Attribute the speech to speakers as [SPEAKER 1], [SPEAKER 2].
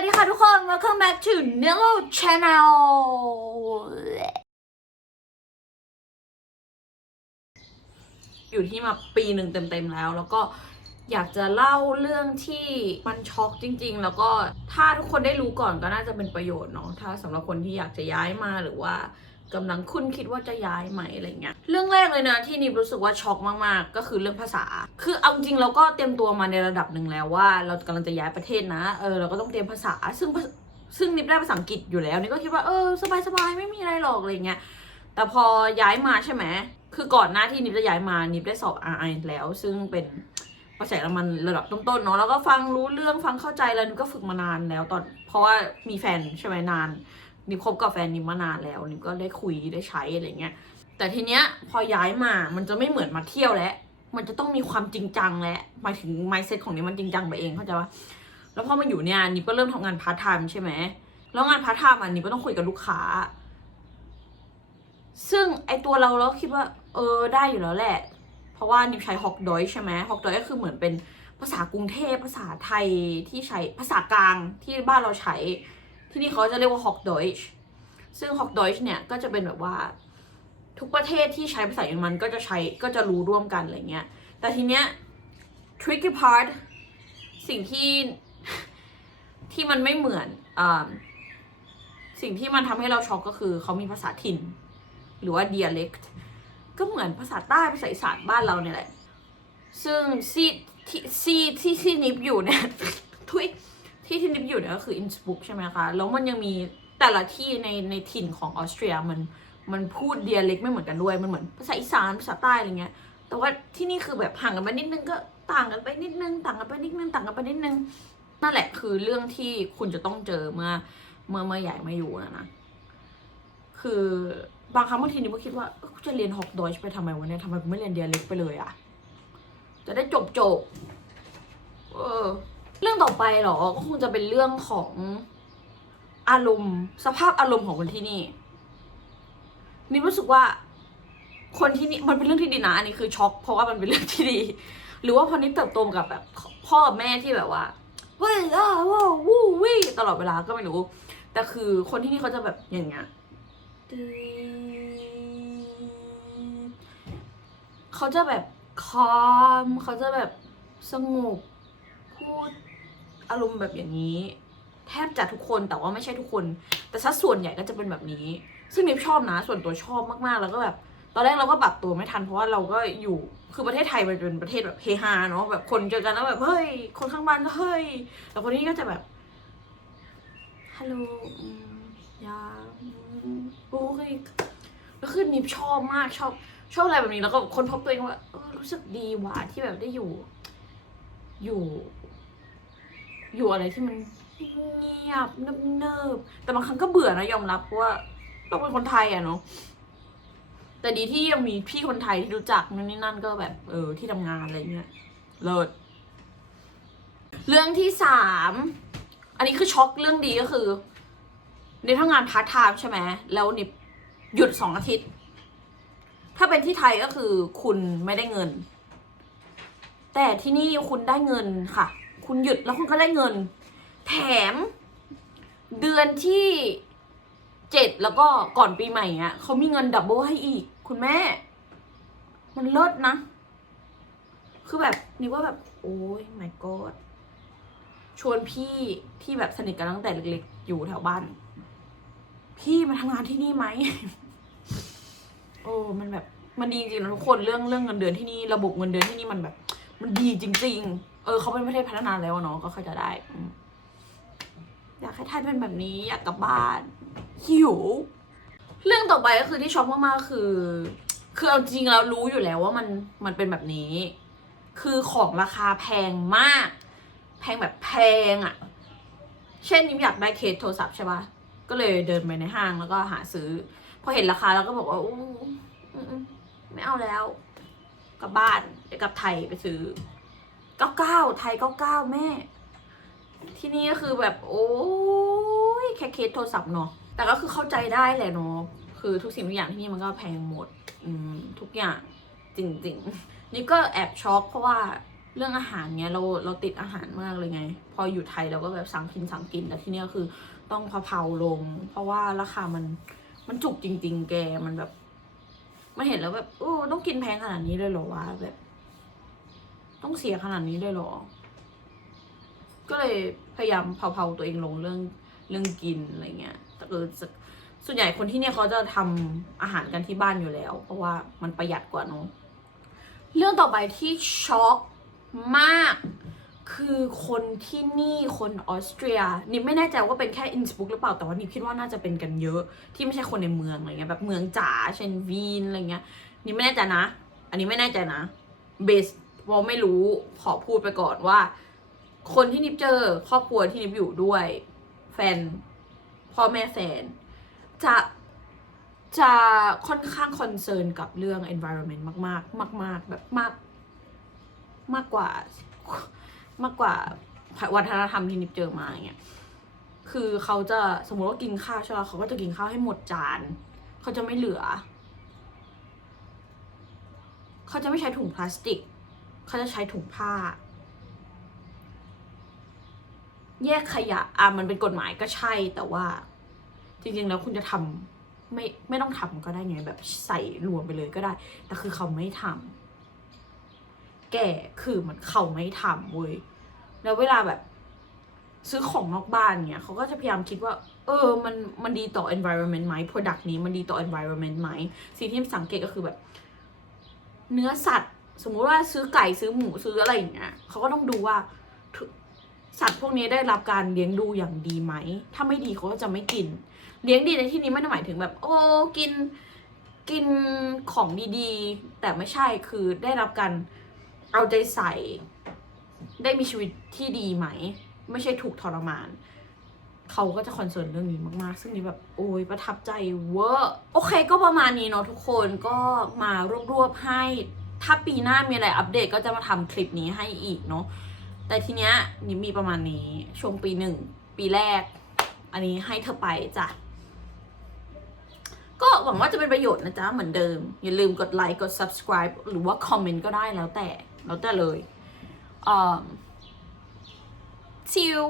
[SPEAKER 1] วัสดีค่ะทุกคน welcome back to Nello Channel อยู่ที่มาปีหนึ่งเต็มๆแล้ว แล้วก็อยากจะเล่าเรื่องที่มันช็อกจริง ๆ แล้วก็ถ้าทุกคนได้รู้ก่อนก็น่าจะเป็นประโยชน์เนาะ ถ้าสำหรับคนที่อยากจะย้ายมาหรือว่า กำลังคุ้นคิดว่าจะย้ายไหมอะไรเงี้ยเรื่องแรกเลยนะที่นิบรู้สึกว่าช็อกมากๆ ก็คือเรื่องภาษา คือเอาจริงเราก็เตรียมตัวมาในระดับหนึ่งแล้วว่า เรากำลังจะย้ายประเทศนะเออเราก็ต้องเตรียมภาษา ซึ่งซึ่งนิบได้ภาษาอังกฤษอยู่แล้วนิบก็คิดว่าเออสบายๆไม่มีอะไรหรอกอะไรเงี้ยแต่พอย้ายมาใช่ไหมคือก่อนหน้าที่นิบจะย้ายมานิบได้สอบ RI แล้ว ซึ่งเป็นภาษาเยอรมันระดับต้นๆเนาะแล้วก็ฟังรู้เรื่องฟังเข้าใจแล้วนิบก็ฝึกมานานแล้วตอนเพราะว่ามีแฟนใช่ไหมนาน นิบคบกับแฟนนิบมานานแล้วนิบก็ได้คุยได้ใช้อะไรเงี้ยแต่ทีเนี้ยพอย้ายมามันจะไม่เหมือนมาเที่ยวแล้วมันจะต้องมีความจริงจังแล้วหมายถึง mindset ของนิบมันจริงจังไปเองเข้าใจปะแล้วพอมาอยู่เนี่ยนิบก็เริ่มทำงานพาร์ทไทม์ใช่ไหมแล้วงานพาร์ทไทม์อันนี้ก็ต้องคุยกับลูกค้า ซึ่งไอตัวเราเราคิดว่า เออได้อยู่แล้วแหละ เพราะว่านิบใช้ฮอกดอยใช่ไหมฮอกดอยก็คือเหมือนเป็นภาษากรุงเทพภาษาไทยที่ใช้ภาษากลางที่บ้านเราใช้ ที่นี่เขาจะเรียกว่าฮอกดอยช์ซึ่งฮอกดอยช์เนี่ยก็จะเป็นแบบว่าทุกประเทศที่ใช้ภาษาเยอรมันก็จะใช้ก็จะรู้ร่วมกันอะไรเงี้ย แต่ทีเนี้ย tricky part สิ่งที่ที่มันไม่เหมือนอ่าสิ่งที่มันทำให้เราช็อกก็คือเขามีภาษาถิ่น หรือว่า dialect ก็เหมือนภาษาใต้ภาษาอีสานบ้านเราเนี่ยแหละ ซึ่งซีที่ซีที่ที่นิบอยู่เนี่ยทุย ที่ที่นิบอยู่เนี่ยก็คืออินสบุกใช่ไหมคะ แล้วมันยังมีแต่ละที่ในในถิ่นของออสเตรียมันมันพูด dialect ไม่เหมือนกันด้วย มันเหมือนภาษาอีสานภาษาใต้อะไรเงี้ย แต่ว่าที่นี่คือแบบห่างกันไปนิดนึงก็ต่างกันไปนิดนึง ต่างกันไปนิดนึงต่างกันไปนิดนึงนั่นแหละคือเรื่องที่คุณจะต้องเจอเมื่อเมื่อเมื่อใหญ่มาอยู่นะนะ คือบางครั้งบางทีนี่ก็คิดว่ากูจะเรียนฮอกดอยไปทำไมวะเนี่ยทำไมกูไม่เรียนเดียเล็กไปเลยอะจะได้จบจบเออ เรื่องต่อไปหรอ ก็คงจะเป็นเรื่องของอารมณ์ สภาพอารมณ์ของคนที่นี่นี่รู้สึกว่า คนที่นี่มันเป็นเรื่องที่ดีนะอันนี้คือช็อกเพราะว่ามันเป็นเรื่องที่ดี หรือว่าพอนี้เติบโตกับแบบ พ่อแม่ที่แบบว่าเฮ้ยอ้าวว้าววู้วี่ตลอดเวลาก็ไม่รู้ แต่คือคนที่นี่เขาจะแบบอย่างเงี้ยเขาจะแบบคอมเขาจะแบบสงบพูด อารมณ์แบบอย่างนี้ แทบจะทุกคนแต่ว่าไม่ใช่ทุกคน แต่สัดส่วนใหญ่ก็จะเป็นแบบนี้ ซึ่งนิฟชอบนะ ส่วนตัวชอบมากๆแล้วก็แบบตอนแรกเราก็ปรับตัวไม่ทันเพราะว่าเราก็อยู่คือประเทศไทยมันเป็นประเทศแบบเฮฮาเนาะแบบคนเจอกันแล้วแบบเฮ้ย คนข้างบ้านก็เฮ้ยแต่คนนี้ก็จะแบบฮัลโหลยาอืมโอ้ยแล้วคือนิฟชอบมากชอบชอบอะไรแบบนี้แล้วก็คนพบตัวเองว่าออรู้สึกดีหว่ะที่แบบได้อยู่ อยู่ อยู่อะไรที่มันเงียบเนิบๆแต่บางครั้งก็เบื่อนะยอมรับเพราะว่าเราเป็นคนไทยอะเนาะแต่ดีที่ยังมีพี่คนไทยที่รู้จักนั่นนี่นั่นก็แบบเออที่ทำงานอะไรเงี้ยเลิศเรื่องที่สามอันนี้คือช็อกเรื่องดีก็คือในทำงานพาร์ทไทม์ใช่ไหมแล้วนิบหยุดสองอาทิตย์ ถ้าเป็นที่ไทยก็คือคุณไม่ได้เงิน แต่ที่นี่คุณได้เงินค่ะ คุณหยุดแล้วคุณก็ได้เงิน แถมเดือนที่เจ็ดแล้วก็ก่อนปีใหม่อะเขามีเงินดับเบิลให้อีก คุณแม่ มันเลิศนะ คือแบบนี่ว่าแบบ โอ้ย my god ชวนพี่ที่แบบสนิทกันตั้งแต่เล็กๆ อยู่แถวบ้าน พี่มาทำงานที่นี่ไหม โอ้ มันแบบ มันดีจริงๆนะทุกคนเรื่องเรื่องเงินเดือนที่นี่ ระบบเงินเดือนที่นี่มันแบบ มันดีจริง ๆ เออเขาเป็นประเทศพัฒนาแล้วเนาะก็เข้าใจได้ อยากให้ไทยเป็นแบบนี้อยากกลับบ้านหิว เรื่องต่อไปก็คือที่ช็อกมากๆคือ คือเอาจริงแล้วรู้อยู่แล้วว่ามันมันเป็นแบบนี้ คือของราคาแพงมาก แพงแบบแพงอะ่ะ เช่นนิมอยากได้เคสโทรศัพท์ใช่ปะก็เลยเดินไปในห้างแล้วก็หาซื้อ พอเห็นราคาแล้วก็บอกว่าอู้ไม่เอาแล้วกลับบ้านเดี๋ยวกลับไทยไปซื้อ เก้าเก้าไทยเก้าเก้าแม่ ที่นี่ก็คือแบบโอ้ยแค่เคสโทรศัพท์เนาะแต่ก็คือเข้าใจได้แหละเนาะคือทุกสิ่งทุกอย่างที่นี่มันก็แพงหมดอืมทุกอย่างจริงๆ นี่ก็แอบช็อกเพราะว่าเรื่องอาหารเนี้ยเราเราติดอาหารมากเลยไง พออยู่ไทยเราก็แบบสั่งกินสั่งกินแต่ที่นี้ยคือต้องเผาๆลง เพราะว่าราคามันมันจุกจริง ๆ แกมันแบบมันเห็นแล้วแบบโอ้ต้องกินแพงขนาดนี้เลยเหรอวะแบบ ต้องเสียขนาดนี้เลยเหรอ ก็เลยพยายามเผาๆตัวเองลงเรื่องเรื่องกินอะไรเงี้ยแต่เออส่วนใหญ่คนที่เนี่ยเขาจะทำอาหารกันที่บ้านอยู่แล้ว เพราะว่ามันประหยัดกว่าเนอะเรื่องต่อไปที่ช็อกมาก คือคนที่นี่คนออสเตรียนิมไม่แน่ใจว่าเป็นแค่อินสบุกหรือเปล่าแต่ว่านิมคิดว่าน่าจะเป็นกันเยอะที่ไม่ใช่คนในเมืองอะไรเงี้ยแบบเมืองจ๋าเช่นวีนอะไรเงี้ยนิมไม่แน่ใจนะ อันนี้ไม่แน่ใจนะเบส เพราะไม่รู้ขอพูดไปก่อนว่า คนที่นิบเจอครอบครัวที่นิบอยู่ด้วย แฟน พ่อแม่แฟน จะจะค่อนข้างคอนเซิร์นกับเรื่อง environment มากๆมากๆแบบมาก มากกว่ามากกว่าวัฒนธรรมที่นิบเจอมาอย่างเงี้ยคือเขาจะสมมติว่ากินข้าวใช่ไหมเขาก็จะกินข้าวให้หมดจาน เขาจะไม่เหลือ เขาจะไม่ใช้ถุงพลาสติก เขาจะใช้ถุงผ้า แยกขยะ อะมันเป็นกฎหมายก็ใช่แต่ว่า จริงๆแล้วคุณจะทำไม่ไม่ต้องทำก็ได้ไงแบบใส่รวมไปเลยก็ได้ แต่คือเขาไม่ทำแก่คือมันเขาไม่ทำเว้ยแล้วเวลาแบบ ซื้อของนอกบ้านเนี่ยเขาก็จะพยายามคิดว่า เออ มันมันดีต่อ environment ไหม product นี้มันดีต่อ environment ไหมสิ่งที่สังเกตก็คือแบบ เนื้อสัตว์ สมมุติว่าซื้อไก่ซื้อหมูซื้ออะไรอย่างเงี้ยเขาก็ต้องดูว่า สัตว์พวกนี้ได้รับการเลี้ยงดูอย่างดีไหม ถ้าไม่ดีเขาก็จะไม่กิน เลี้ยงดีในที่นี้ไม่ได้หมายถึงแบบ โอ้กินกินของดีๆ แต่ไม่ใช่คือได้รับการเอาใจใส่ ได้มีชีวิตที่ดีไหม ไม่ใช่ถูกทรมาน เขาก็จะคอนเซิร์นเรื่องนี้มากๆ ซึ่งนี่แบบโอ้ยประทับใจเวอร์โอเคก็ประมาณนี้เนาะทุกคนก็มารวบๆให้ ถ้าปีหน้ามีอะไรอัปเดตก็จะมาทำคลิปนี้ให้อีกเนาะแต่ทีเนี้ยนี่มีประมาณนี้ช่วงปีหนึ่งปีแรก อันนี้ให้เธอไปจ้ะก็หวังว่าจะเป็นประโยชน์นะจ๊ะ เหมือนเดิม อย่าลืมกดไลค์กด subscribe หรือว่าคอมเมนต์ก็ได้แล้วแต่ แล้วแต่เลย um, see you